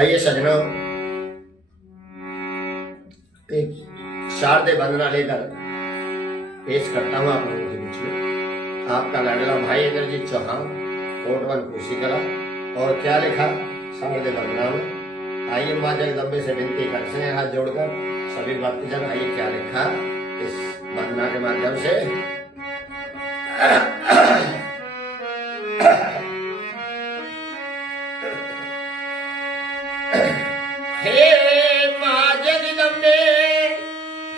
आइए सजनों, एक शारदे वंदना लेकर पेश करता हूँ आप लोगों के बीच में। आपका लाडला भाई इंद्रजीत चौहान, कोट 1 कुर्सी कला। और क्या लिखा शारदे वंदना में, आइए माँ जगदम्बे से विनती करते हैं हाथ जोड़कर सभी भक्तजन। आइए क्या लिखा इस वंदना के माध्यम से। हे माँ जगदम्बे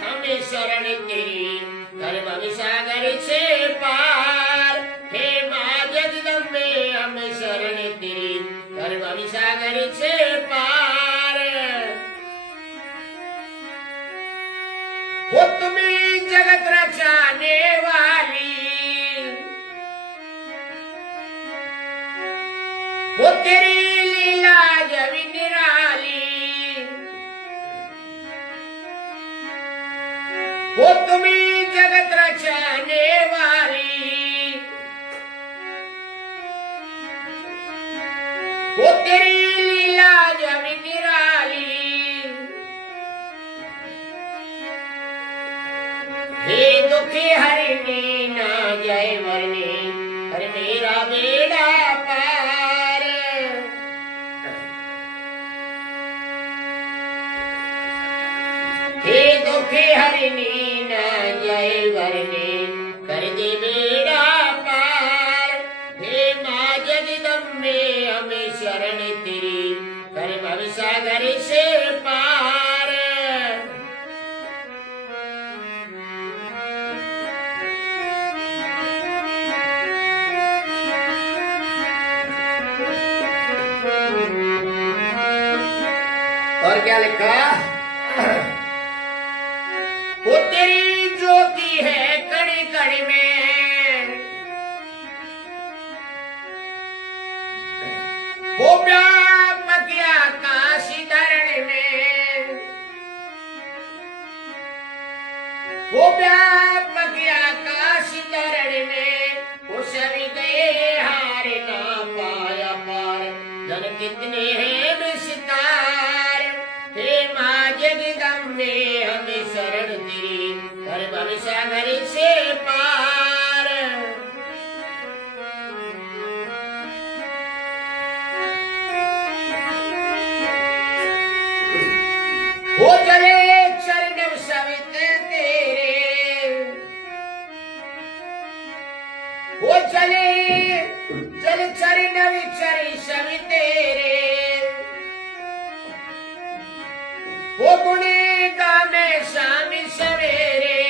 हमें शरण तेरी, कर भव सागर से पार। हे माँ जगदम्बे हमें शरण तेरी, कर भव सागर से पार। वो तुम्ही जगत रचाने वाली, वो तेरी लीला जब निराली। वो तुम्ही जगत रचाने वाली, वो तेरी लीला जब निराली। हे दुखी हरिणी ना जय वरनी, हर मेरा बेड़ा पार। हे दुखी हरिणी ना जय वरनी, कर दे बेड़ा पार। हे माँ जगदम्बे हमें शरण तेरी, कर भव सागर से पार। और क्या लिखा, वो तेरी ज्योति है कड़ी कड़ी में, वो व्यापक आकाश धरण में, वो व्यापक आकाश धरण में। वो सभी गए हार ना पाया पार, जन कितने हैं विस्तार। हे माँ जगदम्बे हमें शरण तेरी, कर भव सागर से पार। वो चले चरण सवित तेरे, वो चले चल चरण विचर सवि तेरे। वो गुणे गामे शाम सवेरे,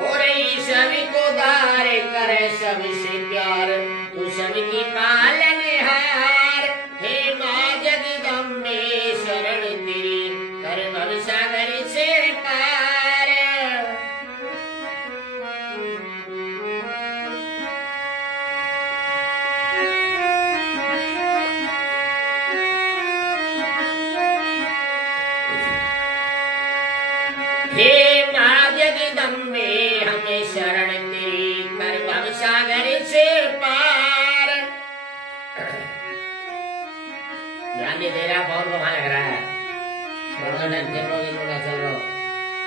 हो रही सभी को दार करे सभी से प्यार, तू सबकी पालनहार। हे माँ जगदम्बे शरण तेरी, कर भव सागर से पार। हे माँ जगदम्बे हमें शरण तेरी, कर भव सागर से पार। ध्यान नहीं दे रहा, बहुत वहां लग रहा है। चल रहा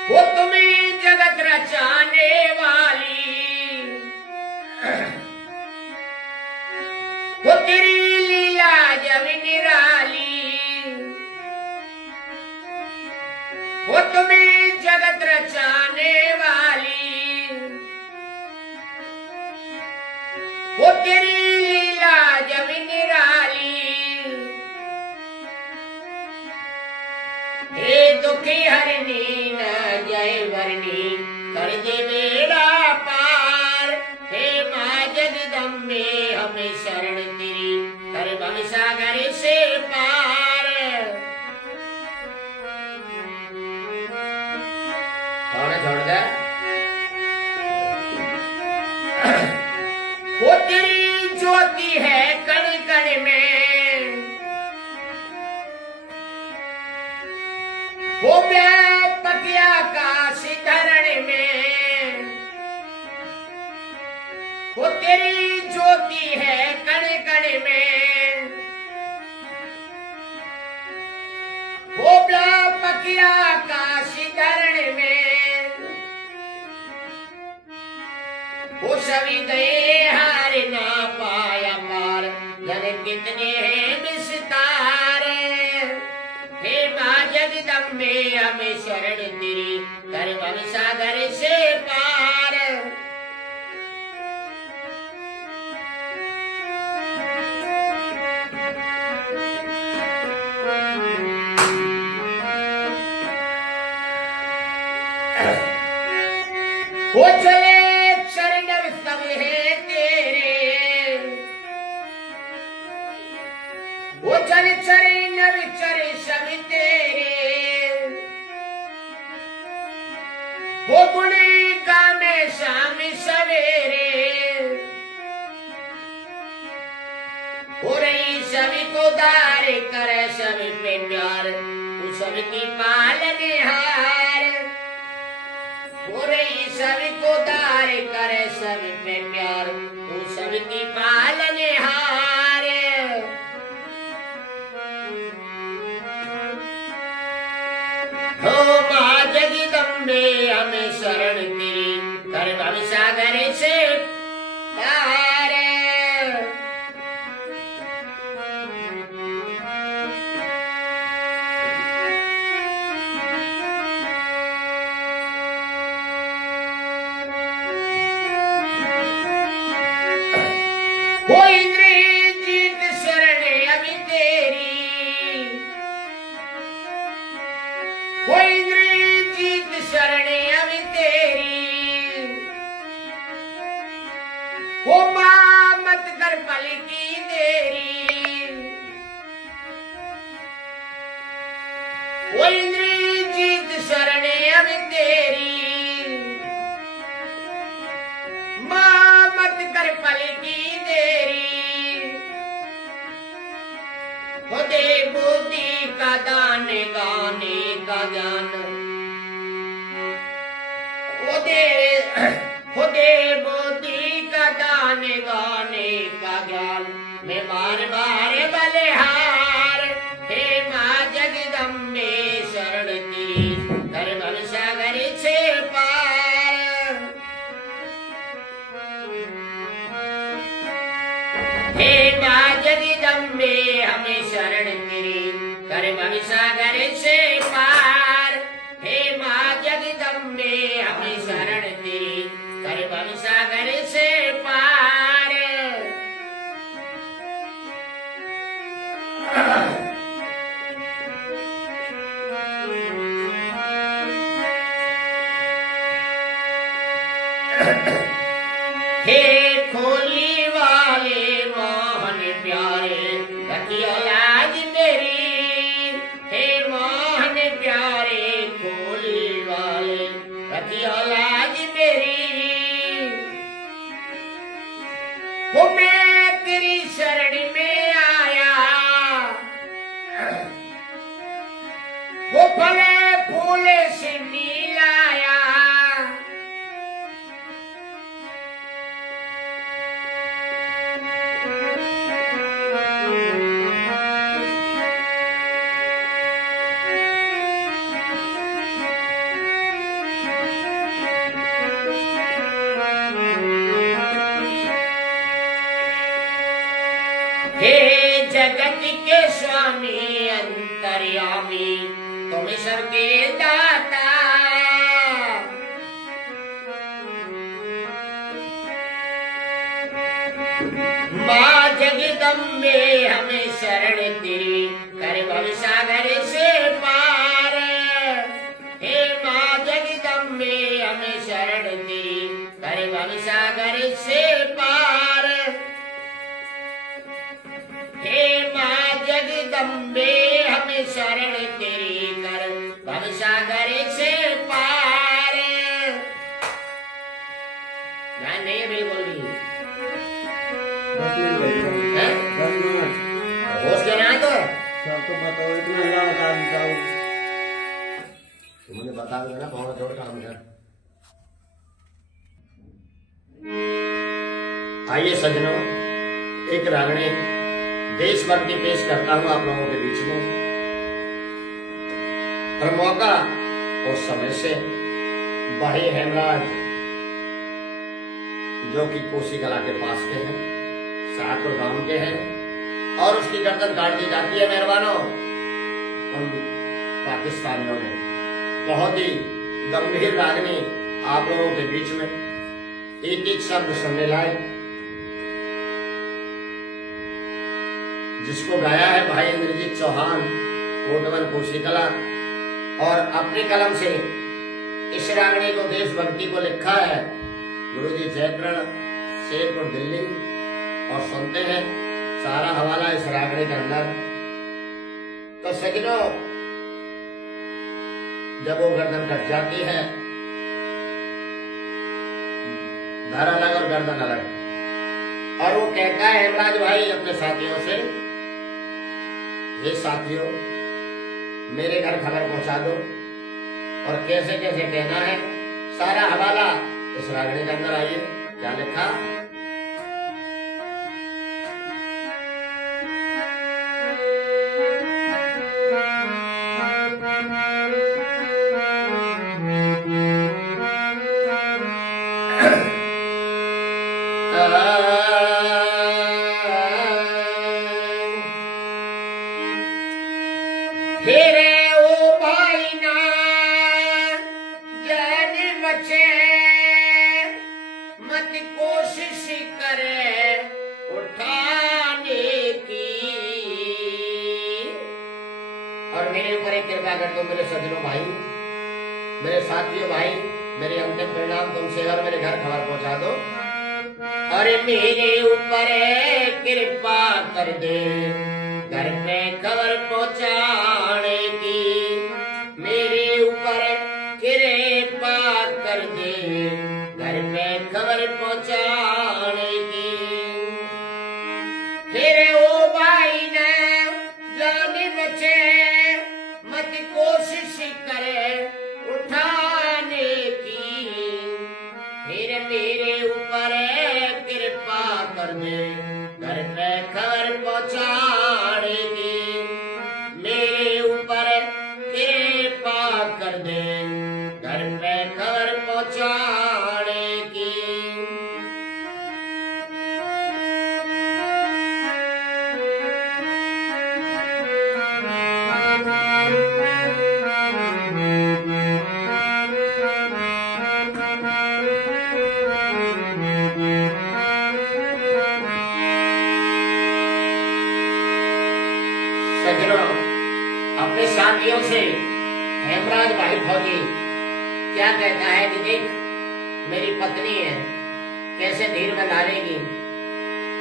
वो तुम्ही जगत रचाने वाली, वो तेरी लीला जब निराली। वो तुम्ही जगत रचाने वाली, वो तेरी लीला जब निराली। हे दुखी हरिणी ना जय वरनी, कर दे बेड़ा पार। हे माँ जगदम्बे हमें शरण तेरी, कर भव सागर से पार। छोड़ दे। वो तेरी ज्योति है कण कण में, वो व्यापक आकाश धरण में। वो तेरी ज्योति है कण कण सभी गए हार ना पाया पार, जाने कितने हैं विस्तार। हे माँ जगदम्बे हमें शरण तेरी, कर भव सागर से पार। वो चले शरण सब है तेरे, वो चले चरे सब तेरे। वो गुणी गाने शाम सवेरे, हो रही सभी को दार, करे सभी पे प्यार, तू सबकी पालनहार। हो रही सभी को दार, करे सभी पे प्यार, तू सबकी पालनहार। हो माँ जगदम्बे हमें शरण तेरी, कर भव सागर से पार। वो इंद्रजीत शरण अभी तेरी, वो इंद्रजीत शरण अभी तेरी। वो माँ मत कर पल की देरी, वो इंद्रजीत शरण अभी तेरी। माँ मत कर पल की देरी, हो दे बुद्धि का दान गाने का ज्ञान। हो दे बुद्धि का दान गाने का ज्ञान, मैं बार बार बलिहार। हे माँ जगदम्बे शरण तेरी, कर भव सागर से पार। हे माँ जगदम्बे हमें शरण तेरी, कर भव सागर से पार। हे माँ जगदम्बे हमें शरण तेरी, कर भव सागर से पार। हे खोली वाले मोहन प्यारे, रखियो लाज मेरी। हे मोहन प्यारे खोली वाले, रखियो लाज मेरी। वो मैं तेरी शरण में आया, वो फले फूले से नीलाया। हे जगत के स्वामी अंतर्यामी, तुम सबके दाता। माँ जगदम्बे हमें शरण तेरी, कर भव सागर से पार। हे माँ जगदम्बे हमें शरण तेरी, कर भव सागर से पार। हे माँ जगदम्बे हमें शरण तेरी, कर भव सागर से पार। मैं नहीं अभी बोल रही, 10 मिनट होश के ना तो सबको बताओ, इतना अल्लाह बता देता हूँ। तुमने बता दिया ना, भावना जोड़ काम कर। आइए सज्जनों, एक रागणी देशभक्ति पेश करता हूं आप लोगों के बीच में। और मौका और समय से बड़े हेमराज जो कि कोसी कला के पास के हैं, शाहपुर गांव के हैं, और उसकी गर्दन काट दी जाती है मेहरबानों उन पाकिस्तानियों ने। बहुत ही गंभीर रागनी आप लोगों के बीच में एक एक शब्द सुनने लायक, जिसको गाया है भाई इंद्रजीत चौहान कोटवन कोसी कला, और अपनी कलम से इस रागनी को देशभक्ति को लिखा है गुरुजी जयकरण शेरपुर दिल्ली। और सुनते हैं सारा हवाला इस रागनी के अंदर। तो सजनों, जब वो गर्दन कट जाती है, धर अलग और गर्दन अलग, और वो कहता है हेमराज भाई अपने साथियों से, ये साथियों मेरे घर खबर पहुंचा दो। और कैसे कैसे कहना है सारा हवाला इस रागनी के अंदर। आइए क्या लिखा। फिरे ओ भाई ना जान बचे, मत कोशिश करे उठाने की। और मेरे ऊपर एक कृपा कर दो मेरे सज्जनों भाई, मेरे साथियों भाई, मेरे अंतिम परिणाम तुमसे और मेरे घर खबर पहुंचा दो। अरे मेरे ऊपर कृपा कर दे घर पे खबर पहुंचाने की। मेरे ऊपर कृपा कर दे घर पे खबर पहुंचाने की। फिर ओ भाई ने जान बचे, मत कोशिश करे उठाने की। फिर मेरे ऊपर कृपा कर दे घर पे खबर पहुंचाने की। मेरे ऊपर कृपा कर दे घर पे खबर पहुंचाने की। सज्जनों, अपने साथियों से हेमराज भाई फौजी क्या कहता है कि देख मेरी पत्नी है, कैसे धीर बंधारेगी।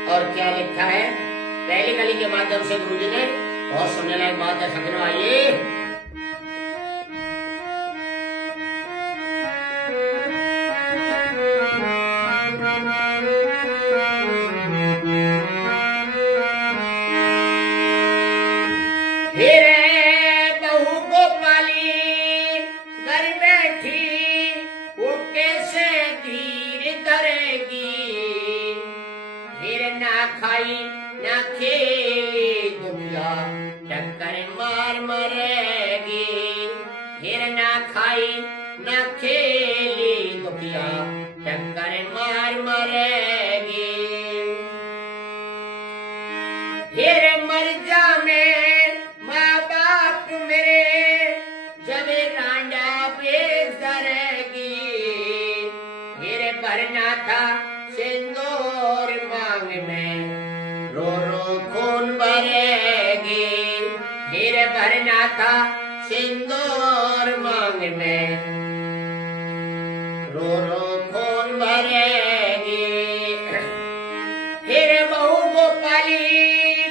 और क्या लिखा है पहली कली के माध्यम से गुरुजी ने। बहुत सुनने लायक बात है सज्जनों, आइए। फिरे बहू गोपाली घर बैठी, वो कैसे धीर धरेगी। फिर ना खाई ना खेली दुनिया टक्कर मार मरेगी। फिर ना खाई ना खेली दुनिया टक्कर मार मरेगी। फिर मर जा में माँ बाप मेरे जब रांडा बेच करेगी। फिर भरना था सिंदूर मांग में रो रो खून भरेगी। फिर भरना था सिंदूर मांग में रो रो खून भरेगी। फिर बहू गोपाली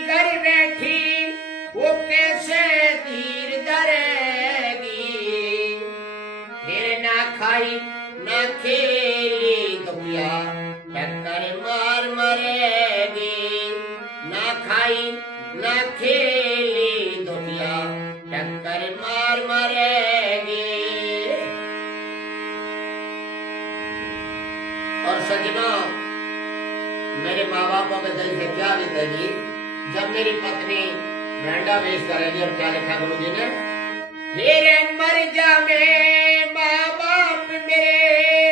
घर बैठी, वो कैसे धीर धरेगी। फिर ना खाई ना खेली दुनिया टक्कर मार मरेगी। ना खाई ना खेली दुनिया टक्कर मार मरेगी। और सज्जनों, मेरे माँ बापों के दिल से क्या बीतेगी जब मेरी पत्नी मेंढा बेच करेगी। और क्या लिखा गुरुजी ने। फिर मर जा में माँ बाप मेरे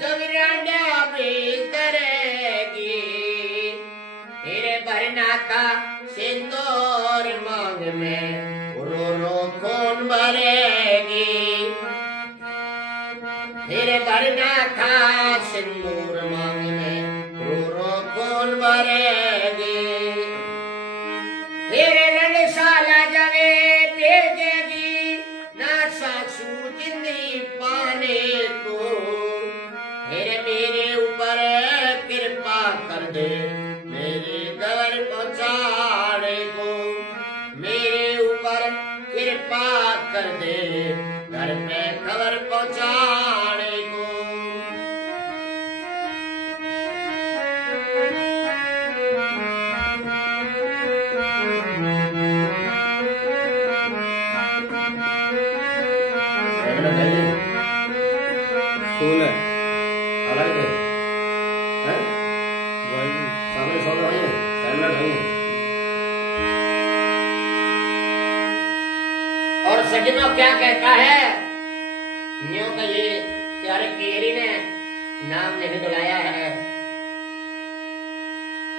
जब रांडा बेच भरना था सिंदूर मांग में, रो रो कौन भरेगी। फिर भरना था सिंदूर मांग में, रो रो कौन भरेगी। फिर रणशाला जवे भेजेगी ना सासू जिंदगी पाने को। फिर मेरे ऊपर कृपा कर दे मेरे घर पहुंचाने को। मेरे ऊपर कृपा कर दे घर पे खबर पहुंचाने को। कैमरा चाहिए 16 अलग है हैं? वही सामने 16 नहीं है, कैमरा नहीं है। और सजनों क्या कहता है, न्यू का ये प्यारे केरी ने नाम नहीं बुलाया है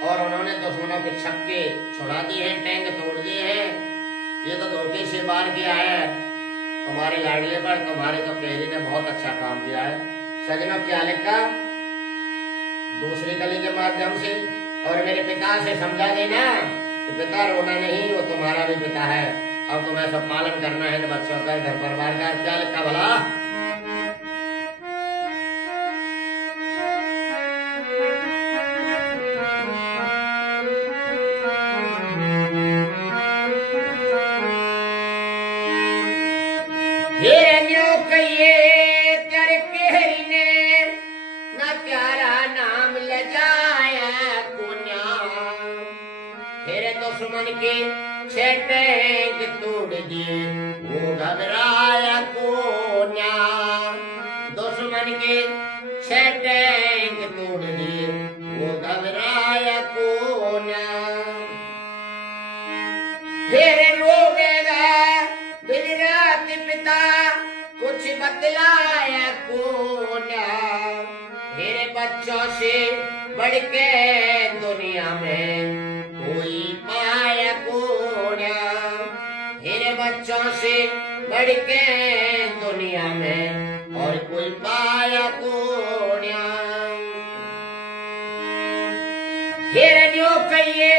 और उन्होंने दुश्मनों के छक्के छुड़ा दिए हैं, टैंक तोड़ दिए हैं। ये तो धोखे से बार किया है तुम्हारे लाडले पर। तुम्हारे तो केरी ने बहुत अच्छा काम किया है। सजनों क्या लिखा, दूसरी गली के माध्यम से और मेरे पिता से समझा देना कि पिता रोना नहीं, वो तुम्हारा भी पिता है। अब तुम्हें सब पालन करना है बच्चों का, घर परिवार का। क्या लिखा भला, कहिए तेरे केरी ने ना प्यारा नाम लजाया कुन्या। तेरे दुश्मन के छेटेंग तोड़ दिए वो घबराया कोन्या। दुश्मन के छेटेंग तोड़ दिए वो घबराया कोन्या। फिर रोवेगा दिन रात पिता कुछ बतलाया कोन्या। मेरे बच्चों से बढ़ के दुनिया में कोई पाया कोन्या। मेरे बच्चों से बढ़ के दुनिया में और कोई पाया कोन्या। हिरण्यो कहिए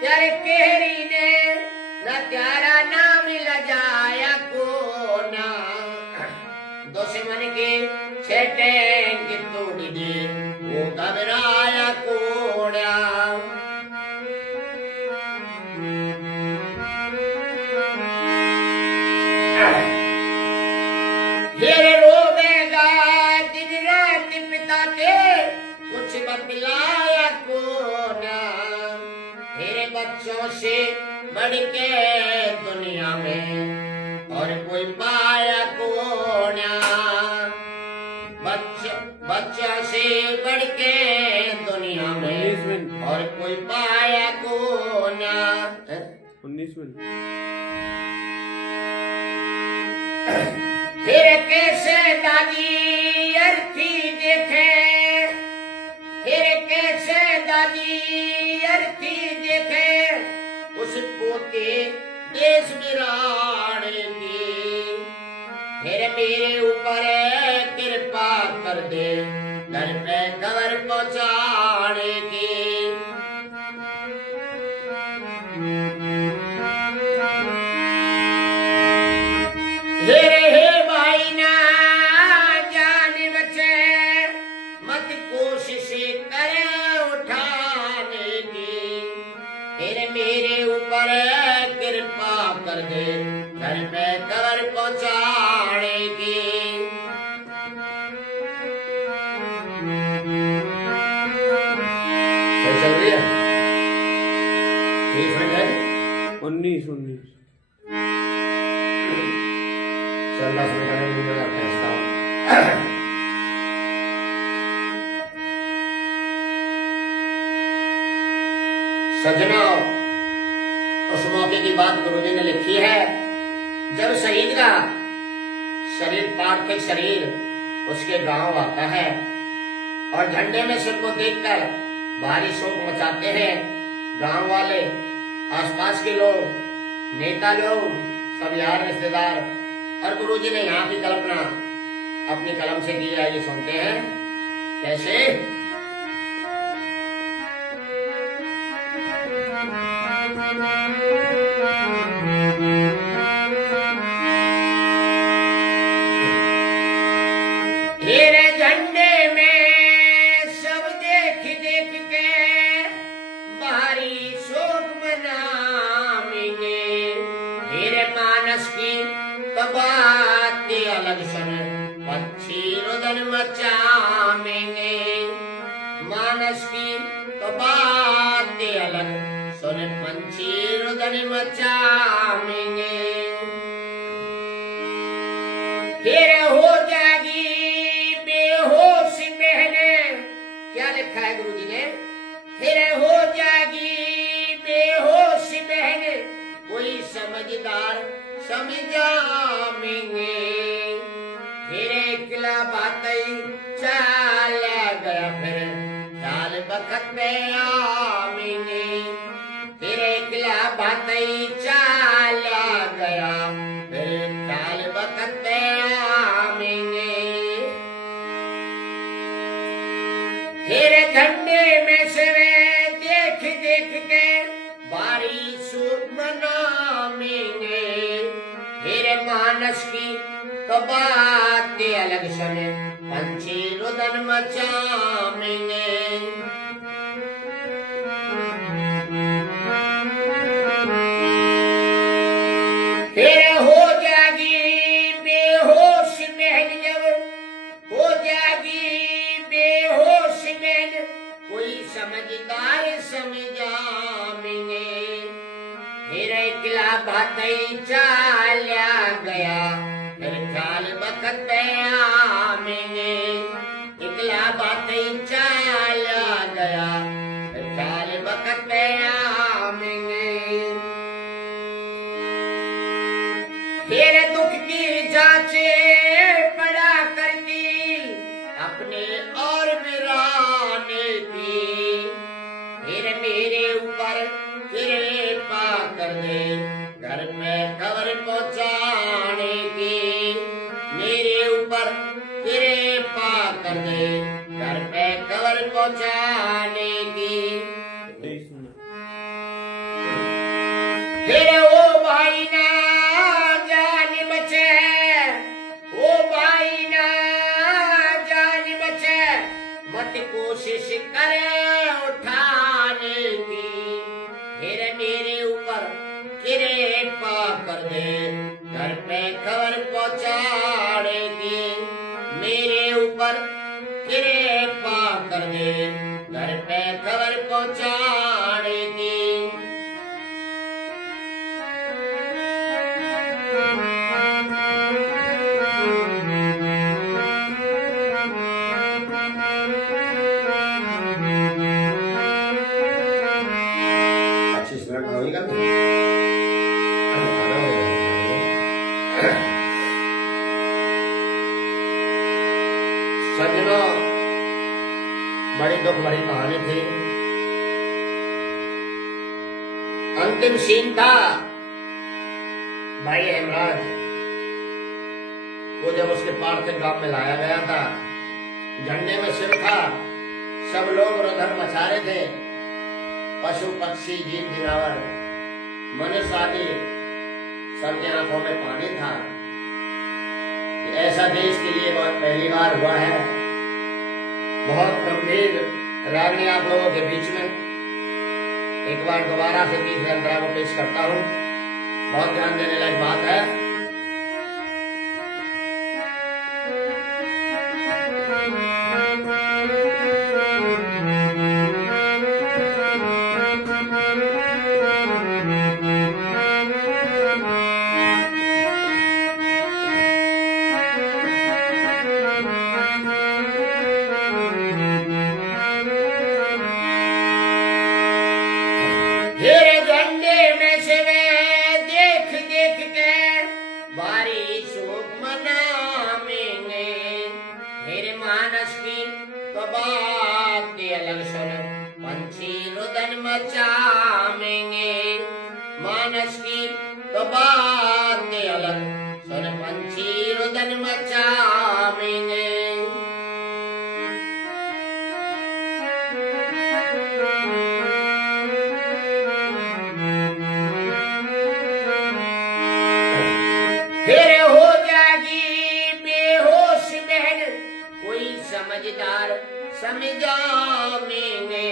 तेरे केरी ने न प्यारा नाम लजाया कोन्या। दुश्मन के छेटेंग तोड़ दिए वो घबराया कोन्या। फिर रोवेगा दिन रात पिता के कुछ बतलाया कोन्या। मेरे बच्चों से बढ़ के दुनिया में और कोई पाया कोन्या। बच्चों से बढ़ के दुनिया में और कोई पाया कोन्या। 19 मिनट। फिर कैसे दादी अर्थी देखे, फिर कैसे दादी अर्थी देखे उस पोते देश बिराने की। फिर मेरे ऊपर कृपा कर दे घर पे खबर पहुंचाने की। हे भाई ना जान बचे मत कोशिश करे उठाने की। फिर मेरे ऊपर कृपा कर दे घर पे खबर पहुंचाने की। सही चल रही है 30 मिनट है 19 चल 10 मिनट में मुझे लगता है। सज्जनों, उस मौके की बात गुरुजी ने लिखी है जब शहीद का शरीर, पार्थिव शरीर उसके गांव आता है और झंडे में सिर को देखकर भारी शोक मचाते हैं। गांव वाले, आसपास के लोग, नेता लोग, सब यार रिश्तेदार और गुरुजी ने यहाँ की कल्पना अपनी कलम से की है। ये सुनते हैं कैसे। तेरे झंडे में सब देख देख के बाहरी शोक मनाएंगे। तेरे मानस की तो बात अलग सुन, पक्षी रुदन मचाएंगे। मानस की तो बात अलग सुन, पंछी रुदन मचाएंगे। फिर हो जाएगी बेहोश बहने, क्या लिखा है गुरुजी ने। फिर हो जाएगी बेहोश बहने, कोई समझदार समझाएंगे। फिर एकला बातें चला गया, फिर ख्याल बखत में आएंगे। फिर एकला बातें चला गया, फिर ख्याल बखत में आएंगे। फिर झंडे में से देख देख के बारिश मनाएंगे। फिर मानस की तो बात अलग सुने, पंछी रुदन मचाएंगे। फिर हो जाएगी बेहोश बहन, जब हो जाएगी बेहोश बहन, कोई समझदार समझाएंगे। फिर एकला बातें चला गया, फिर ख्याल बखत में आएंगे। एकला बातें चला गया, फिर ख्याल बखत में आएंगे। फिर दुख की जांचे पड़ा करती अपने और मेराने की। फिर मेरे ऊपर कृपा कर दे, घर में खबर पहुंचाने की। मेरे ऊपर कृपा कर दे, घर पे खबर पहुंचाने की। 23 मिनट। फिर ओ भाई ना जान बचे, ओ भाई ना जान बचे, मत कोशिश करे उठाने की। फिर मेरे ऊपर कृपा कर दे, घर पे खबर पहुंचाने की। मेरे ऊपर कृपा कर दे, घर पे खबर पहुंचाने की। अच्छी स्मेल होगी क्या? सज्जनों, बड़ी दुख भरी कहानी थी। अंतिम सीन था भाई हेमराज को जब उसके पार्थिव गांव में लाया गया था। झंडे में सिर था, सब लोग रुदन मचा रहे थे। पशु पक्षी जीव जनावर मनुष्य आदि सबके आंखों में पानी था। ऐसा देश के लिए बहुत पहली बार हुआ है। बहुत गंभीर रागनी आप लोगों के बीच में एक बार दोबारा से तीसरे अंतरा को पेश करता हूँ। बहुत ध्यान देने लायक बात है। बात अलग सुन, पंछी रुदन मचा बात अलग सुन पंछी रुदन मचावेंगे। फिर हो जाएगी बेहोश बहन कोई समझदार समझावेंगे।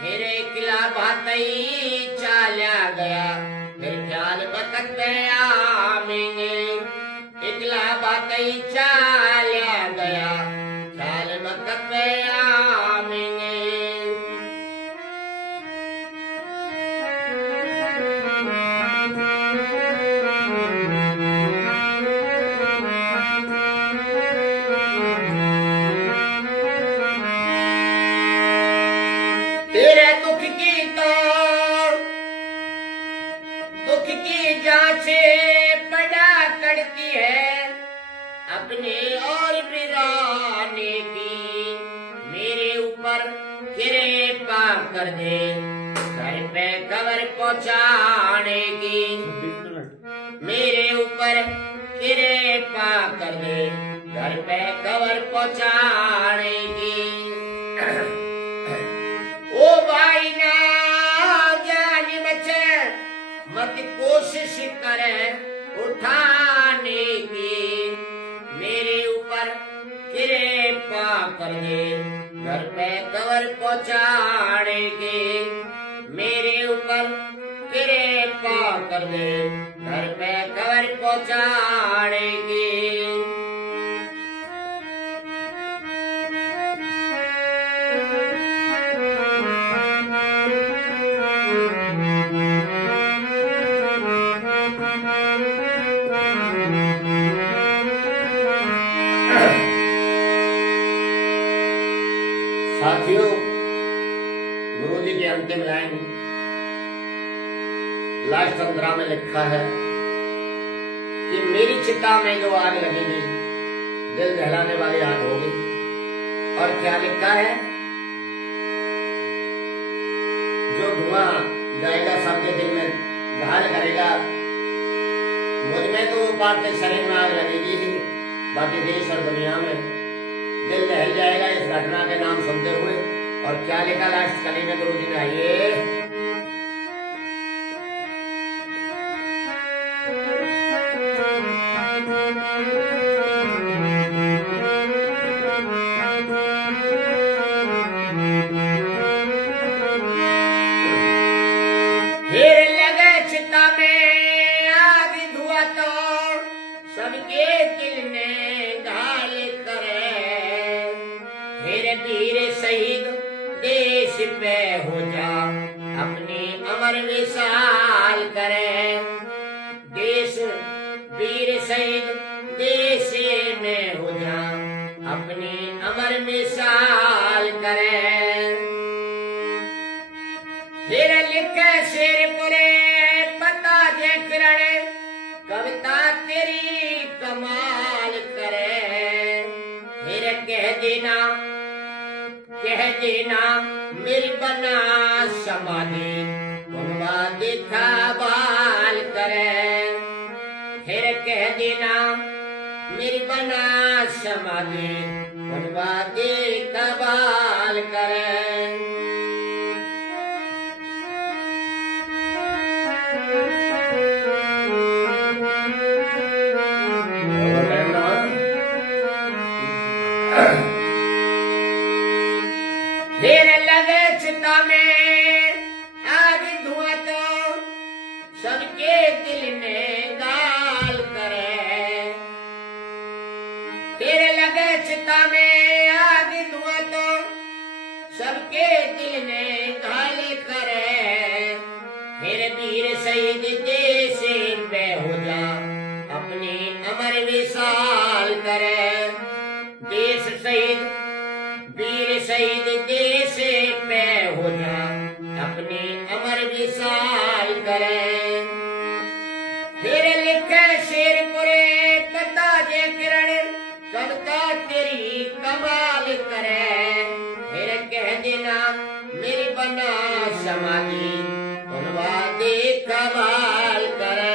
फिर किला भातई चाला गया फिर ख्याल बकत पे आवेंगे। इकला भातई चाला गया ख्याल बकत पे आवेंगे। तेरे दुख की जांचे पड़ा करती है अपने और बिराने की। मेरे ऊपर कृपा कर दे घर पे कवर पहुंचाने की। 26 मिनट। मेरे ऊपर कृपा कर दे घर पे कवर पहुंचाने की। ओ भाई ना जान बचे मत कोशिश करे उठाने की। मेरे ऊपर कृपा कर दे घर पे कवर पहुंचाने की। मेरे ऊपर कृपा कर दे घर पे कवर पहुंचाने की। साथियों, गुरु जी की अंतिम लाइन लास्ट 15 में लिखा है कि मेरी चिता में जो आग लगेगी दिल दहलाने वाली आग होगी। और क्या लिखा है, जो धुआं जाएगा सबके दिल में घायल करेगा। मुझ में तो पार्थिव शरीर में आग लगेगी ही, बाकी देश और दुनिया में दिल दहल जाएगा इस घटना के नाम सुनते हुए। और क्या लिखा लास्ट कली में गुरु जी ने, आइए फिर लगे चिता में आग धुआं तो सबके दिल में घायल करे। फिर वीर शहीद देश पे हो जा अपनी अमर मिसाल करे। देश वीर शहीद देश में हो जा अपनी अमर मिसाल करे। फिर लिखे शेर पुरे पता जे किरण कविता तेरी कमाल करे। फिर कह देना मेरी बना समाधि उनवा देखा बाल करे। फिर कह देना मेरी बना समाधि उनवा देखा बाल करे। फिर लगे चिता में आग धुआं तो सबके दिल में गाल करे। फिर लगे चिता में आग धुआं तो सबके दिल में घायल करे। फिर वीर शहीद देश पे हो जा अपनी अमर मिसाल करे। देश शहीद वीर शहीद देश पे हो जा अपनी अमर मिसाल करे। फिर लिखे शेर पुरे पता जे किरण कविता तेरी कमाल करे। फिर कह देना मेरी बना समाधि उनवा दे कमाल करे।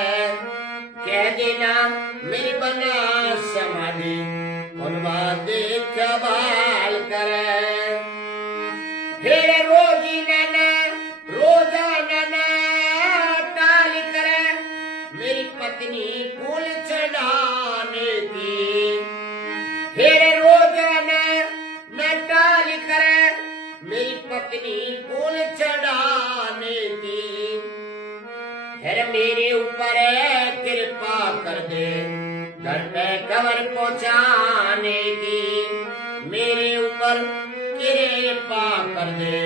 घर पे खबर पहुंचाने की मेरे ऊपर कृपा कर दे।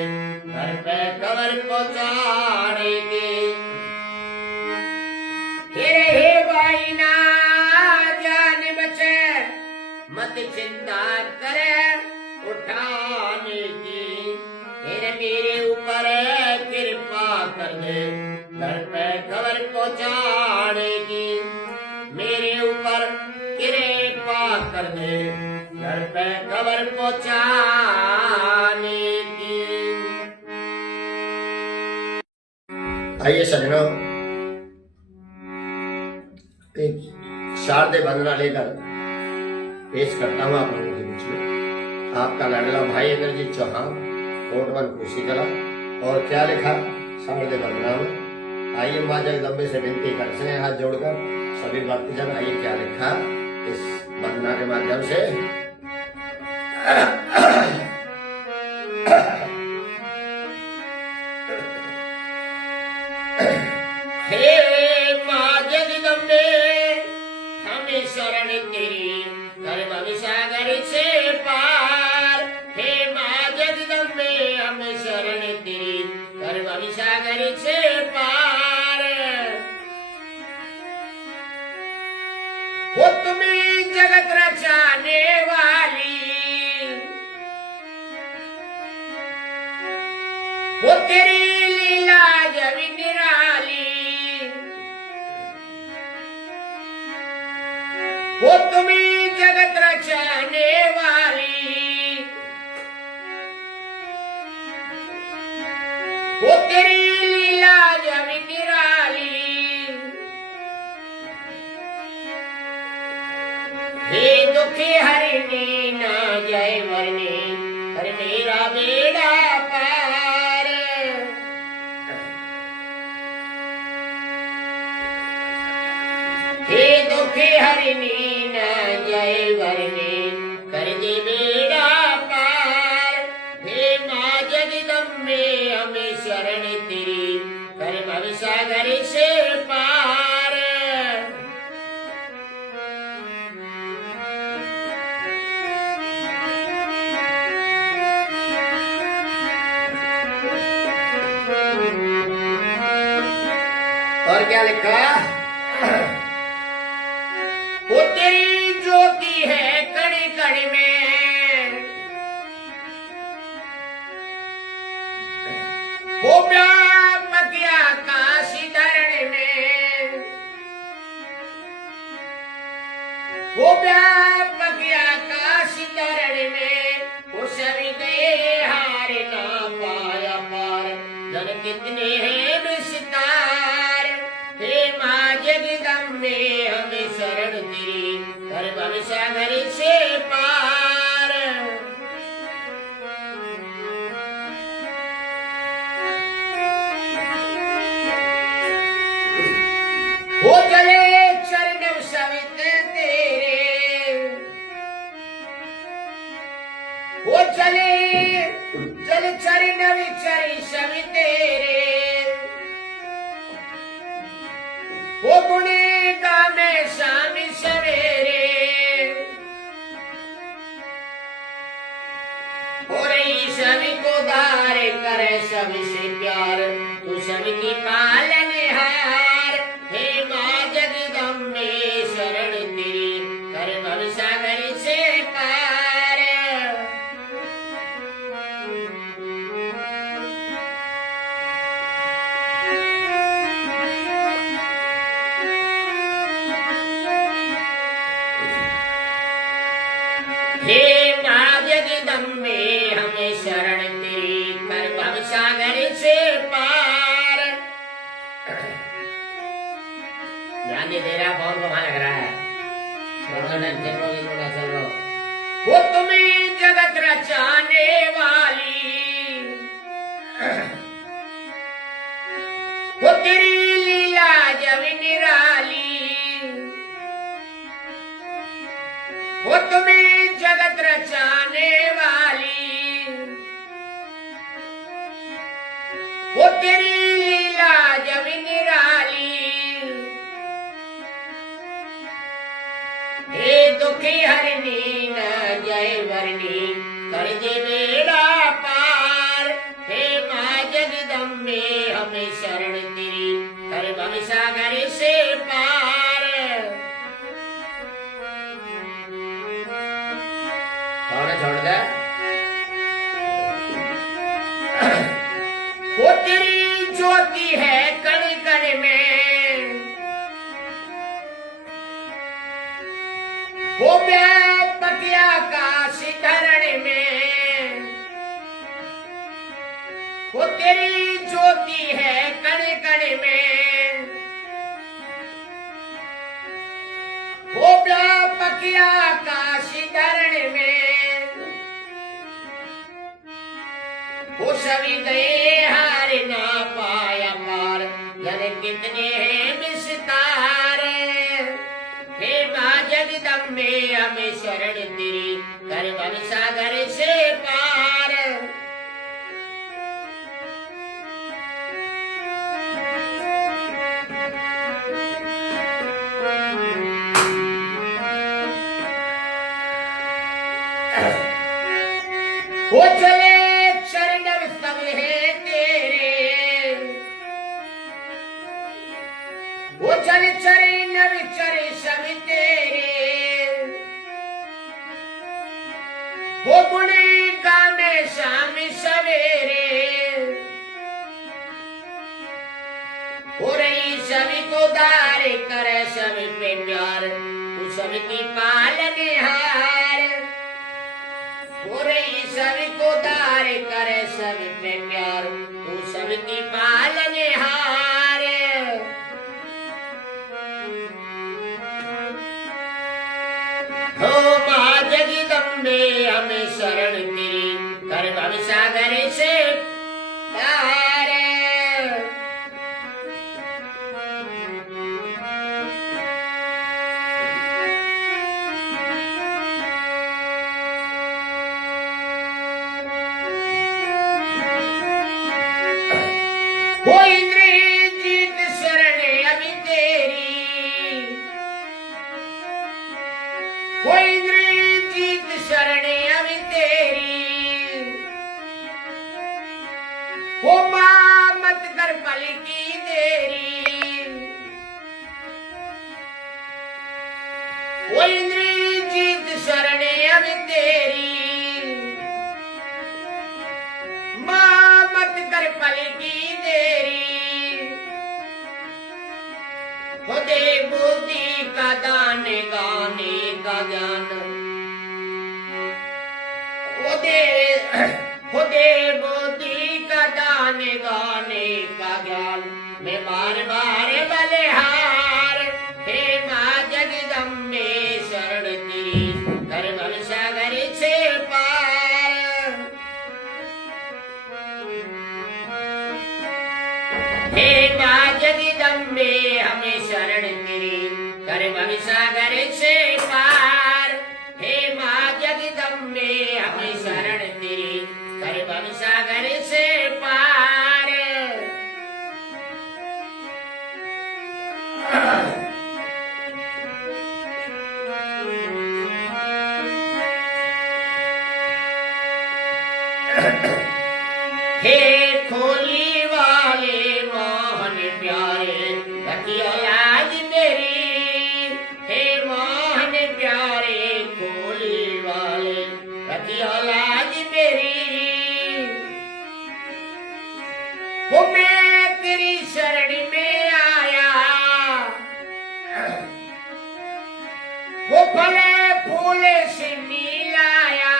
घर पे खबर पहुंचाने की हे भाई ना जान बचे मत चिंता करे उठाने की फिर मेरे ऊपर कृपा कर दे। घर पे खबर पहुंचाने की मेरे ऊपर कृपा कर दे। घर पे खबर पहुंचाने की। आइए सजनों, एक शारदे वंदना लेकर पेश करता हूँ आप लोगों के बीच में आपका लाडला भाई इंद्रजीत चौहान, कोट 1 कोसीकला। और क्या लिखा शारदे वंदना में, आइए माँ जगदम्बे से विनती करते हैं हाथ जोड़कर सभी भक्तजन। आइए क्या लिखा इस वंदना के माध्यम से। हे माँ जगदम्बे हमें शरण तेरी कर भवसागर से पार। हे माँ जगदम्बे हमें शरण तेरी कर भवसागर से पार। वो तुम्हें जगत रचाने वाली, वो तेरी लीला जब निराली। वो तुम्हें जगत रचाने वाली, वो तेरी लीला जब निराली। हे दुखी हरनी ना जय वरनी कर मेरा बेड़ा पार। हे दुखी हरनी ना जय वरनी कर दे बेड़ा पार। हे माँ जगदम्बे हमें शरण तेरी कर भवसागर से पार। और क्या लिखा, वो तेरी ज्योति है कण कण में, वो व्यापक आकाश धरण में, वो व्यापक आकाश धरण में। वो सभी गए हार ना पाया पार, जन कितने हैं विस्तार। हे माँ जगदम्बे हमें शरण तेरी कर भवसागर से पार। वो जले चरण सवित तेरे, वो चले चल चरण विचरी सवि तेरे। वो गुणे गावे शाम सवेरे, हो रही सभी को दार करे सभी से प्यार। तू सभी की पालनहार। हे माँ जगदम्बे शरण तेरी कर भवसागर से पार। हे माँ जगदम्बे हमें शरण तेरी कर भवसागर से पार। ध्यान नहीं दे रहा, बहुत वहां लग रहा है। चल रहा वो तुम्हें जगत रचाने वाली, वो तेरी लीला जब निराली। वो तुम्हें जगत रचाने वाली, वो तेरी लीला जब निराली। ज्योति है कण कण में, वो व्यापक आकाश धरण में, वो तेरी ज्योति है कण कण में, वो व्यापक आकाश धरण में, वो सभी गए हार ना पाया पार, जाने कितने हैं विस्तार। हे माँ जगदम्बे हमें शरण तेरी, कर भव सागर से पार। वो चले शरणव सब है तेरे, वो चल चरणव चरे सब तेरे, वो गुणे गाने शाम सवेरे, हो रही सभी को दार करे सब पे प्यार, तू सबकी पालनहार। हो रही सभी को दार करे सब पे प्यार, तू सबकी पालनहार। हो माँ जगदम्बे हमें शरण तेरी, कर भव सागर से पार। वो इंद्रजीत शरण अभी तेरी, वो इंद्रजीत शरण अभी तेरी, वो माँ मत कर पल की देरी, वो इंद्रजीत शरण अभी तेरी, माँ मत कर पल की देरी। हो दे बुद्धि का दान गाने का ज्ञान, हो दे बुद्धि का दान गाने का ज्ञान, मैं बार बार बलिहार। हे माँ जगदम्बे शरण तेरी, कर भव सागर से पार। हे माँ जगदम्बे हमें शरण तेरी, कर भव सागर से पार। हे माँ जगदम्बे हमें शरण तेरी, कर भव सागर से पार। हे खोली वाले मोहन प्यारे, रखियो लाज मेरी। हे मोहन प्यारे खोली वाले, रखियो लाज मेरी। वो मैं तेरी शरण में आया, वो फले फूले से मिलाया।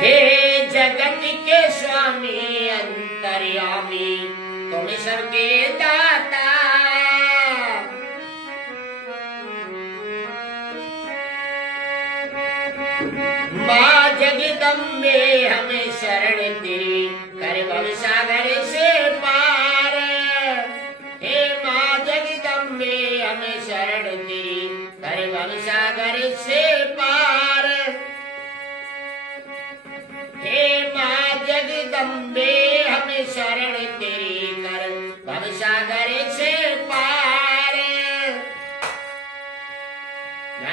हे जगत के स्वामी अंतर्यामी, तुम सबके दाता। माँ जगदम्बे हमें शरण तेरी, कर भव सागर से पार। हे माँ जगदम्बे हमें शरण तेरी, कर भव सागर से पार। हे माँ जगदम्बे हमें शरण तेरी, कर भव सागर से पार।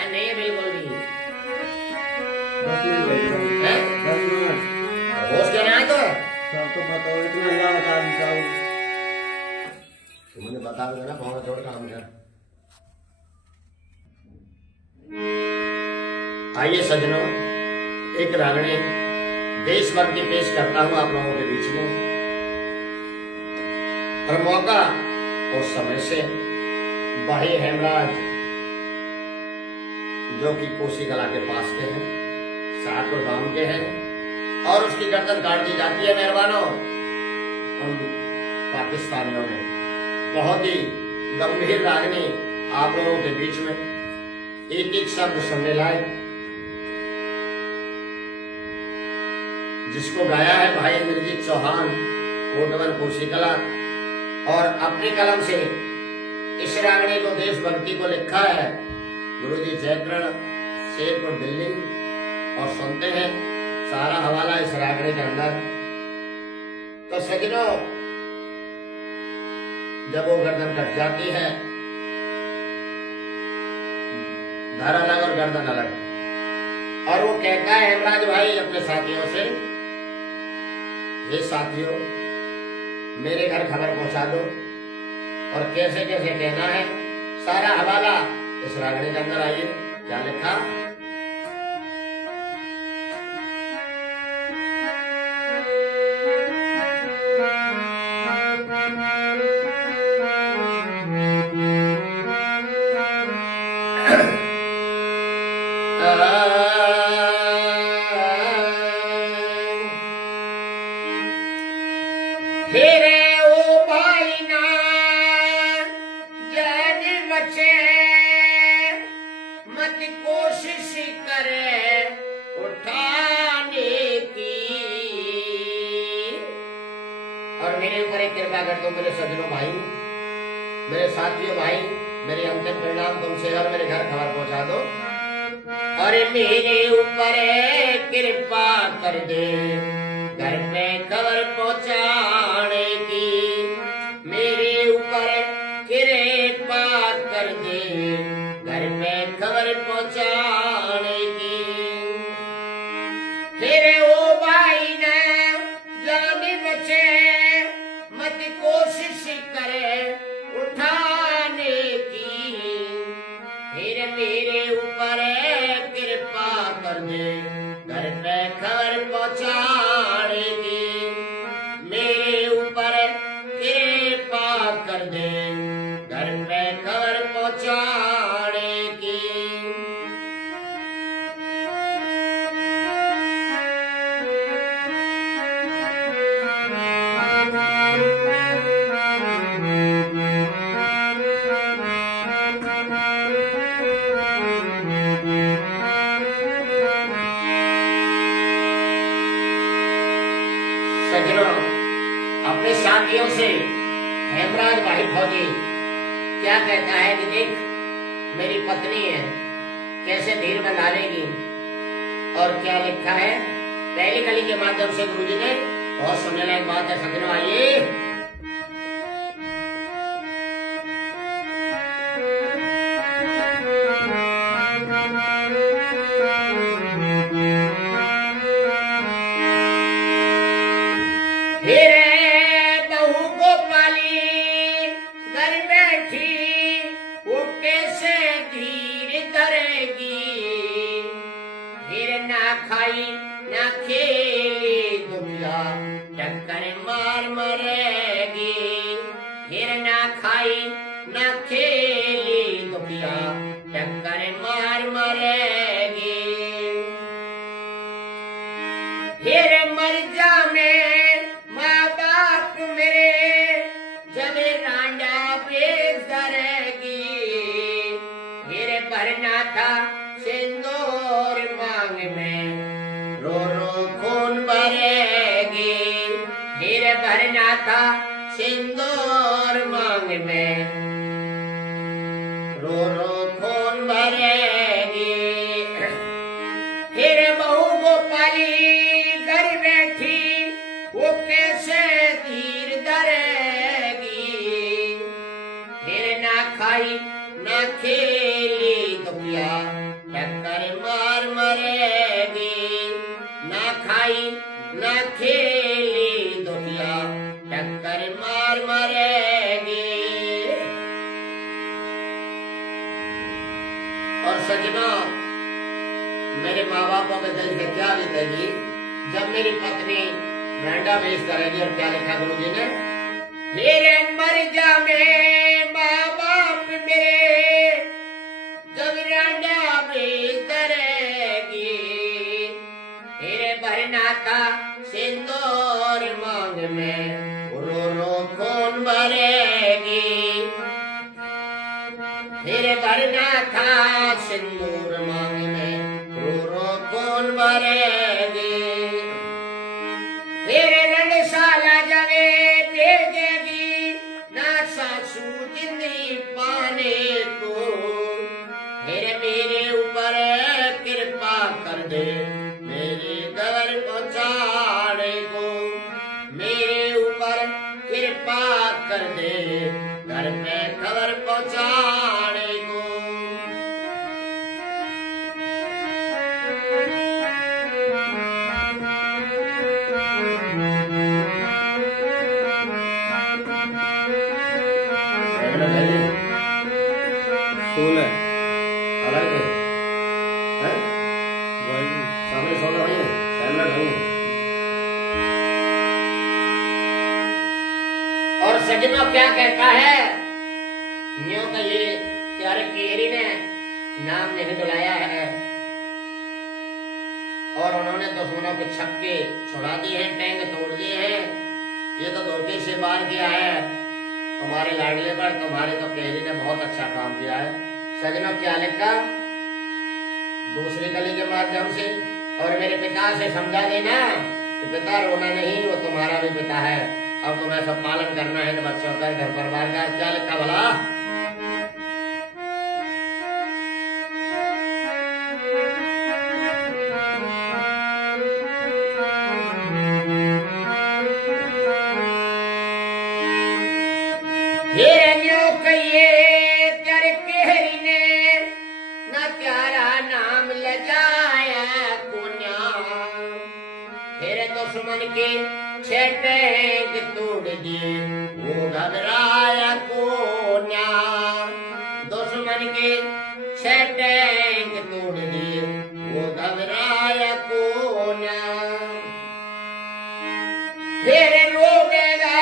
नहीं बिल्कुल भी मिनट बैठा हूँ। हैं? 10 मिनट। होश के ना तो सब तो बताओ, इतना अल्लाह बता देता हूँ। तुमने बता देना कौन जोड़ काम कर। आइए सज्जनों, एक रागणी देशभक्ति पेश करता हूं आप लोगों के बीच में। और मौका और समय से भाई हेमराज जो कि कोसी कला के पास के हैं, शाहपुर गांव के हैं, और उसकी गर्दन काट दी जाती है मेहरबानों उन पाकिस्तानियों ने। बहुत ही गंभीर रागनी आप लोगों के बीच में, एक एक शब्द सुनने लायक, जिसको गाया है भाई इंद्रजीत चौहान कोटवन कोसी कला, और अपनी कलम से इस रागनी को देशभक्ति को लिखा है गुरुजी जयकरण शेरपुर दिल्ली। और सुनते हैं सारा हवाला इस रागनी के अंदर। तो सज्जनों, जब वो गर्दन कट जाती है, धर अलग और गर्दन अलग, और वो कहता है हेमराज भाई अपने साथियों से, ये साथियों मेरे घर खबर पहुंचा दो। और कैसे कैसे कहना है सारा हवाला इस रागनी के अंदर। आइए क्या लिखा। हेरे ओ भाई ना जान बचे, मत कोशिश करे उठाने की। और मेरे ऊपर एक कृपा कर दो मेरे सज्जनों भाई, मेरे साथियों भाई, मेरे अंतिम परिणाम तुमसे और मेरे घर खबर पहुंचा दो। और मेरे ऊपर कृपा कर दे घर पे खबर पहुंचाने की। मेरे ऊपर कृपा कर दे घर पे खबर पहुंचाने की। फिर ओ भाई ने जान बचे, मत कोशिश करे उठाने की। फिर मेरे ऊपर कृपा कर दे घर पे खबर पहुंचाने की। मेरे ऊपर कृपा कर दे घर पे खबर पहुंचाने की। सज्जनों, अपने साथियों से हेमराज भाई फौजी क्या कहता है कि देख मेरी पत्नी है, कैसे धीर बना लेगी। और क्या लिखा है पहली कली के माध्यम से गुरुजी ने। बहुत सुनने लायक बात है सज्जनों, आइए। हेरे बहू को पाली घर बैठी, वो कैसे धीर धरेगी। फिर ना खाई ना खेली दुनिया, टक्कर मार मरेगी। फिर ना खाई ना खेली दुनिया, टक्कर मार मरेगी। फिर मर जा में माँ बाप मेरे, जब रांडा पेश करेगी। फिर भरना था सिंदूर मांग में, रो रो खून भरेगी। फिर भरना था सिंदूर मांग में, रो रो खून भरेगी। फिर बहू गोपाली घर बैठी, वो कैसे धीर धरेगी। फिर ना खाई ना खेली दुनिया, टक्कर मार मरेगी। खाई ना खेली दुनिया टक्कर मार मरेगी। और सजना मेरे माँ बापों के दिल से क्या बीतेगी जब मेरी पत्नी मेंढा बेच करेगी। और क्या लिखा गुरु जी ने, मेरे मर जावे माँ बाप मेरे जब मेंढा बेच करेगी। मेरे भरना का सिंदूर मांग में रो रो कौन भरेगी। मेरे भरना था सिंदूर मांग में रो रो कौन भरेगी। तेरे रणशाला जगे भेजेगी ना सासू जिंदगी पाने को। मेरे ऊपर कृपा कर दे मेरे घर पहुंचाने को। मेरे ऊपर कृपा कर दे घर पे खबर पहुंचाने को। फूल है अलग है हैं? वही सामने सोना नहीं है, कैमरा नहीं है। और सजनों क्या कहता है, न्यों का ये प्यारे केरी ने नाम नहीं बुलाया है। और उन्होंने दुश्मनों के छक्के छुड़ा दिए हैं, टैंक तोड़ दिए हैं। ये तो धोखे से बार किया है तुम्हारे लाडले पर। तुम्हारे तो केरी ने बहुत अच्छा काम किया है। सजनों क्या लिखा, दूसरी कली के माध्यम से और मेरे पिता से समझा देना कि पिता रोना नहीं, वो तुम्हारा भी पिता है। अब तुम्हें सब पालन करना है बच्चों का, घर परिवार का। क्या लिखा भला, नाम लजाया पुण्या। तेरे दुश्मन के छेटेंग तोड़ दिए वो घबराया कोन्या। दुश्मन के छेटेंग तोड़ दिए वो घबराया कोन्या। तेरे रोवेगा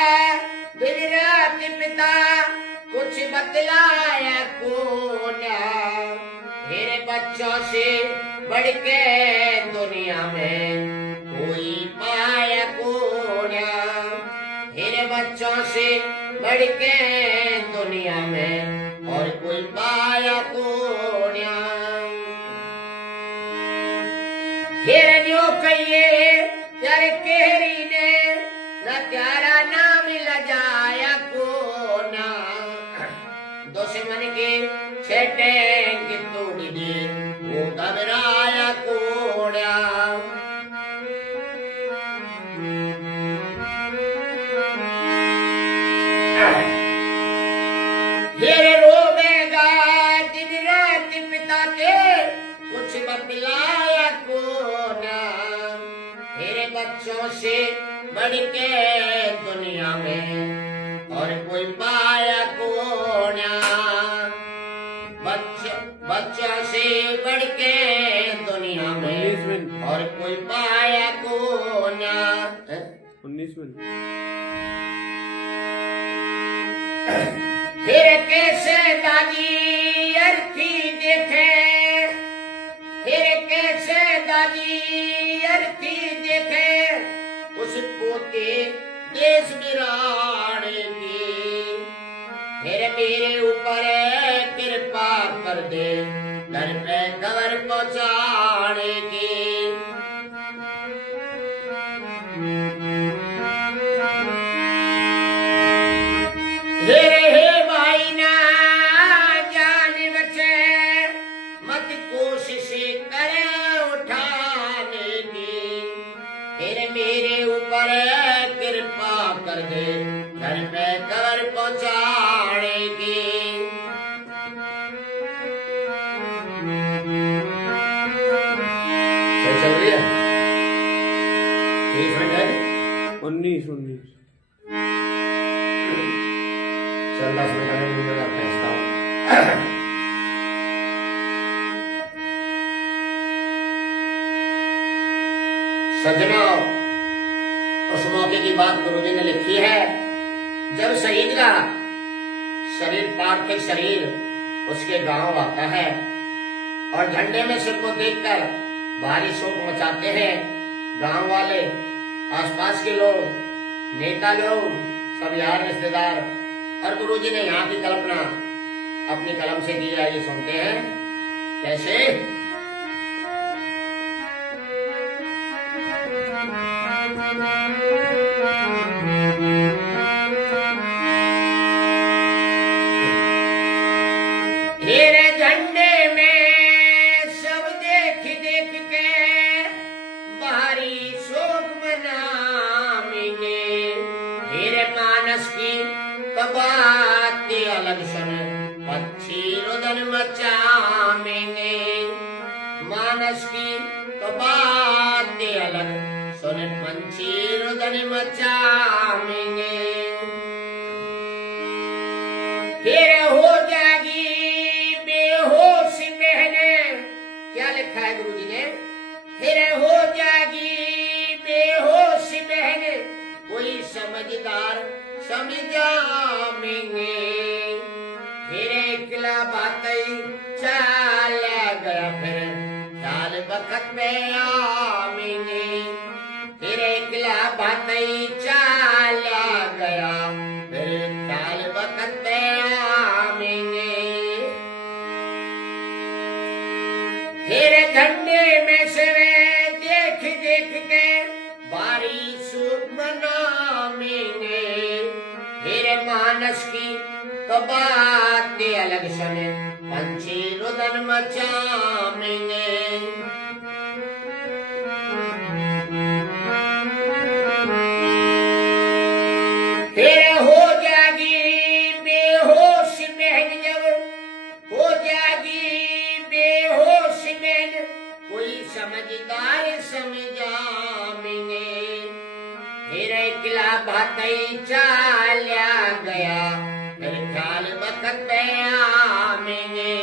दिन रात पिता कुछ बतलाया कोन्या। मेरे बच्चों से बढ़ के दुनिया में कोई पाया कोन्या। मेरे बच्चों से बढ़ के दुनिया में और कोई पाया कोन्या। हिरण्यों कहिए तेरे केहरी ने न प्यारा नाम लजाया कोन्या। दुश्मन के छेटेंग तोड़ दिए वो घबराया कोन्या। फिर रोवेगा दिन रात पिता के कुछ बतलाया कोन्या। मेरे बच्चों से बढ़ के दुनिया में और कोई पाया कोन्या। बच्चों से बढ़ के दुनिया में और कोई पाया कोन्या। 19 मिनट। फिर कैसे दादी अर्थी देखे, फिर कैसे दादी अर्थी देखे उस पोते देश बिराने की। फिर मेरे ऊपर कृपा कर दे घर पे खबर पहुंचाने की। हे भाई ना जान बचे मत कोशिश करे उठाने की। फिर मेरे ऊपर कृपा कर दे घर पे खबर पहुंचाने की। सही चल रही है। 30 मिनट है 19 19 चल 10 मिनट में मैं भेजता हूँ। सज्जनों, उस मौके की बात गुरुजी ने लिखी है जब शहीद का शरीर, पार्थिव शरीर उसके गांव आता है और झंडे में सिर को देखकर भारी शोक मचाते हैं गांव वाले, आसपास के लोग, नेता लोग, सब यार रिश्तेदार। और गुरुजी ने यहाँ की कल्पना अपनी कलम से की है, ये सुनते हैं कैसे। हेरे झंडे में सब देख देख के बाहरी शोक मनाएंगे। हेरे मानस की तो बात अलग सुन, पक्षी रुदन मचाएंगे। मानस की तो बात अलग सुन, पंछी रुदन मचाएंगे। फिर हो जाएगी बेहोश बहने, क्या लिखा है गुरुजी ने, फिर हो जाएगी बेहोश बहने, कोई समझदार समझाएंगे। फिर एकला बातें चल गया, फिर ख्याल वक्त में आएंगे। फिर एकला बातें चल गया, फिर ख्याल वक्त में आएंगे। फिर झंडे में से देख देख के बारी सूख मनाएंगे। फिर मानस की तो बात अलग सुने, पंछी रुदन मचाएंगे। फिर हो जाएगी बेहोश बहन, जब हो जाएगी बेहोश बहन, कोई समझदार समझाएंगे। फिर एकला बातें चला गया, फिर ख्याल वक्त में आएंगे।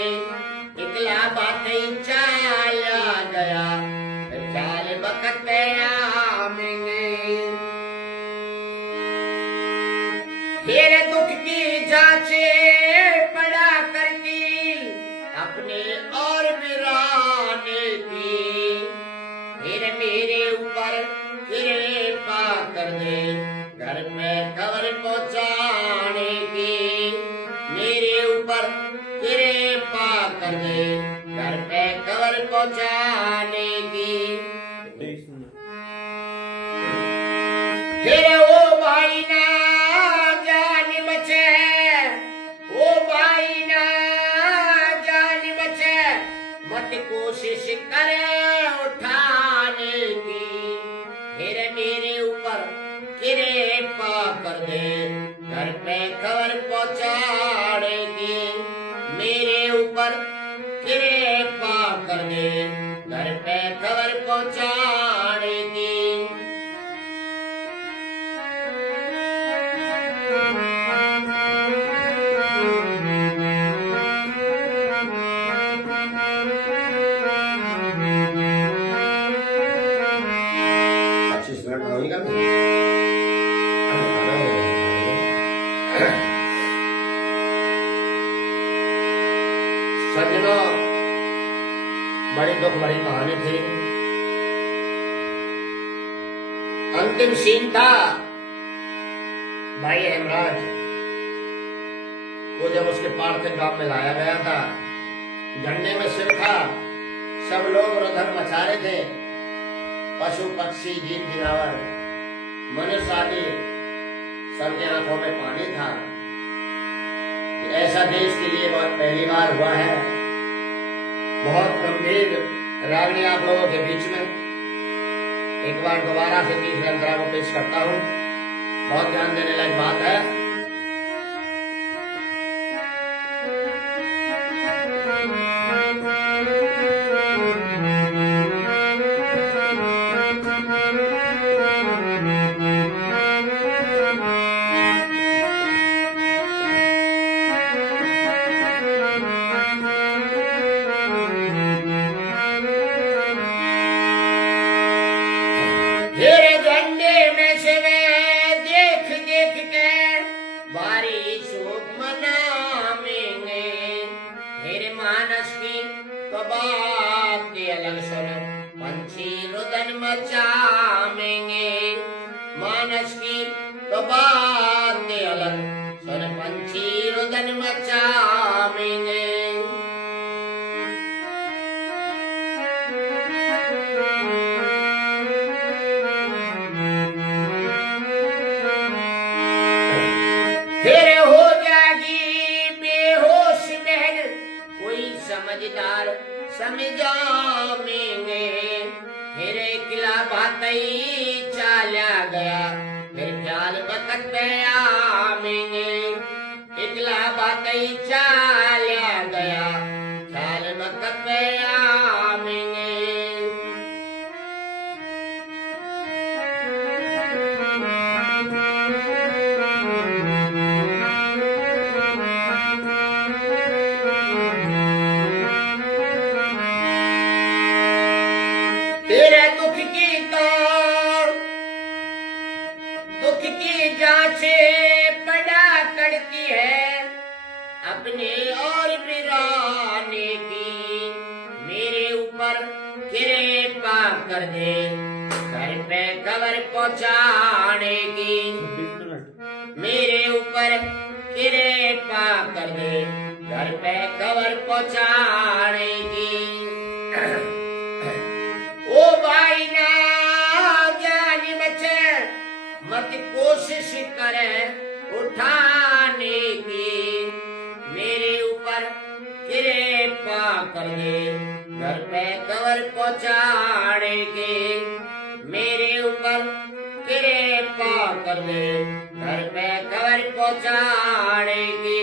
एकला बातें चला गया, फिर ख्याल वक्त में आएंगे। फिर दुख की जांचे पड़ा करती अपने और वीराने की। फिर मेरे ऊपर कृपा कर दे, घर में खबर पहुंचाने की। मेरे ऊपर कृपा कर दे, घर पे खबर पहुंचाने की। 23 मिनट फिर वो भाई ना जान बचे, ओ भाई ना जान बचे, मत कोशिश करे उठाने की। फिर मेरे ऊपर कृपा कर दे, घर पे खबर पहुंचाने की। मेरे ऊपर कृपा कर दे, घर पे खबर पहुंचाने की। सज्जनों, बड़ी दुख भरी कहानी थी। अंतिम सीन था भाई हेमराज को जब उसके पार्थिव गांव में लाया गया था, झंडे में सिर था, सब लोग रुदन मचा रहे थे। पशु पक्षी जीव जनावर मनुष्य आदि सबके आंखों में पानी था। ऐसा देश के लिए बहुत पहली बार हुआ है। बहुत गंभीर रागनी आप लोगों के बीच में एक बार दोबारा से तीसरे अंतरा को पेश करता हूँ। बहुत ध्यान देने लायक बात है। फिर झंडे में से वे देख देख के बारी शोक मनावेंगे। फिर मानस की तो बात अलग सुन पंछी रुदन मचावेंगे। मानस की तो बात अलग सुन पंछी रुदन मचावेंगे। फिर हो जागी बेहोश बहन कोई समझदार समझावेंगे। फिर किला बातई चाला गया फिर ख्याल बकत पे आवेंगे। इकला बातई चाला गया ख्याल बकत पे आवेंगे। तेरे दुख की जांचे पड़ा करती है अपने और बिराने की। मेरे ऊपर कृपा कर दे घर पे खबर पहुंचाने की। 26 मिनट। मेरे ऊपर कृपा कर दे घर पे खबर पहुंचाने की। ओ भाई ना जान बचे मत कोशिश करे उठाने की। मेरे ऊपर कृपा कर दे घर पे खबर पहुंचाने की। मेरे ऊपर कृपा कर दे घर पे खबर पहुंचाने की।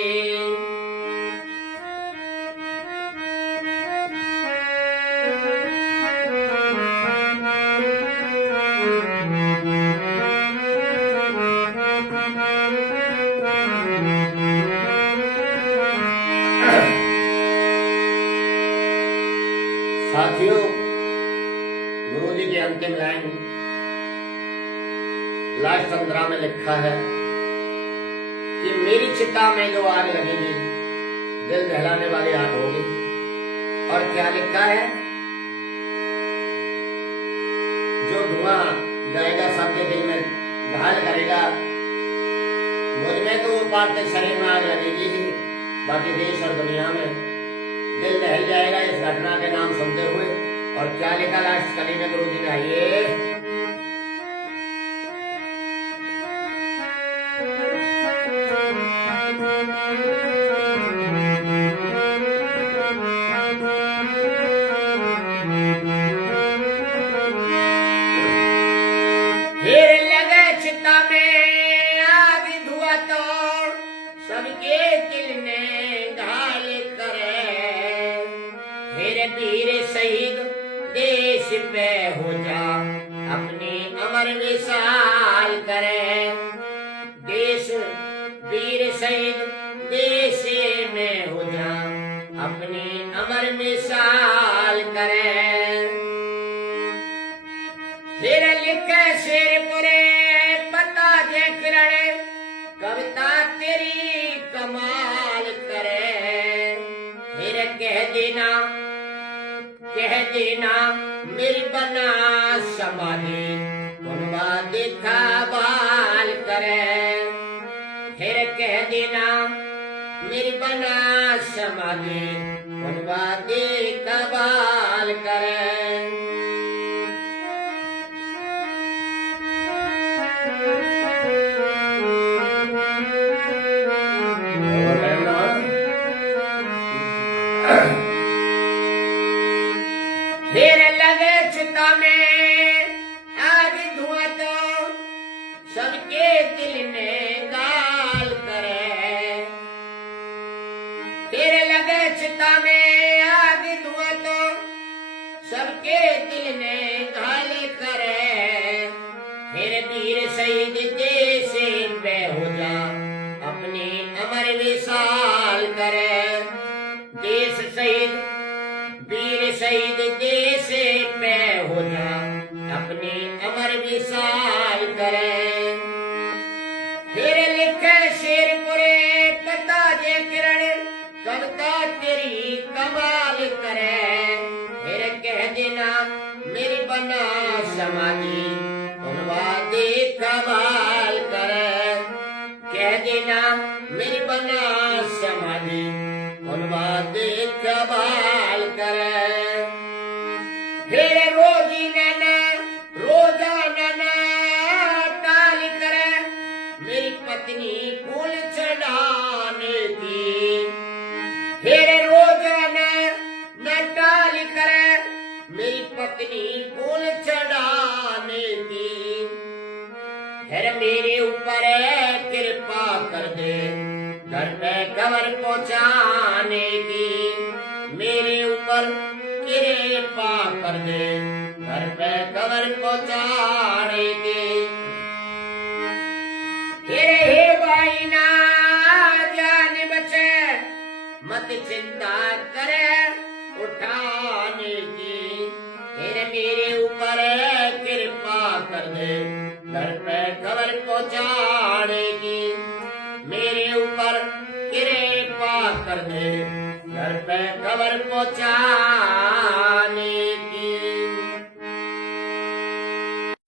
साथियों, गुरु जी की अंतिम लाइन लास्ट 15 में लिखा है कि मेरी चिता में जो आग लगेगी दिल दहलाने वाली आग होगी। और क्या लिखा है, जो धुआं जाएगा सबके दिल में घायल करेगा। मुझ में तो पार्थिव शरीर में आग लगेगी ही, बाकी देश और दुनिया में दिल दहल जाएगा इस घटना के नाम सुनते हुए। और क्या लिखा लास्ट कली में गुरु जी ने, आइए फिर लगे चिता में आग धुआं तो सबके दिल ने घायल करे। फिर वीर शहीद देश पे हो जा अपनी अमर विशाल करे। देश वीर शहीद देश में हो जा अपनी अमर मिसाल करे। फिर लिखे शेर पुरे पता जे किरण कविता तेरी कमाल करे। फिर कह देना मेरी बना समाधि कुनबा देखा बाल करे। फिर कह देना मेरी बना समाधि कुनबा देखा बाल करे। फिर लगे चिता में आग धुआं तो सबके दिल में गाल करे। फिर लगे चिता में आग धुआं तो सबके दिल में घायल करे। फिर वीर शहीद देश पे हो जा अपनी अमर विशाल करे। देश शहीद वीर शहीद देश पे हो जा अपनी अमर विशाल करें। फिर लिखे शेरपुरे पता जे किरण कविता तेरी कमाल करे। फिर कह देना मेरी बना समाधि उनवादे कमाल करे। कह देना मेरी बना समाधि उनवादे कमाल करे। फिर रोजी नैना रोजाना टाल करे मेरी पत्नी फूल चढ़ाने की। फिर रोजाना न टाल करे मेरी पत्नी फूल चढ़ाने की। फिर मेरे ऊपर कृपा कर दे घर पे खबर पहुंचाने की। मेरे ऊपर कृपा कर दे घर पे खबर पहुंचाने की। हे भाई ना जान बचे मत चिंता करे उठाने की। फिर मेरे ऊपर कृपा कर दे घर पे खबर पहुंचाने की। मेरे ऊपर कृपा कर दे घर पे खबर पहुंचाने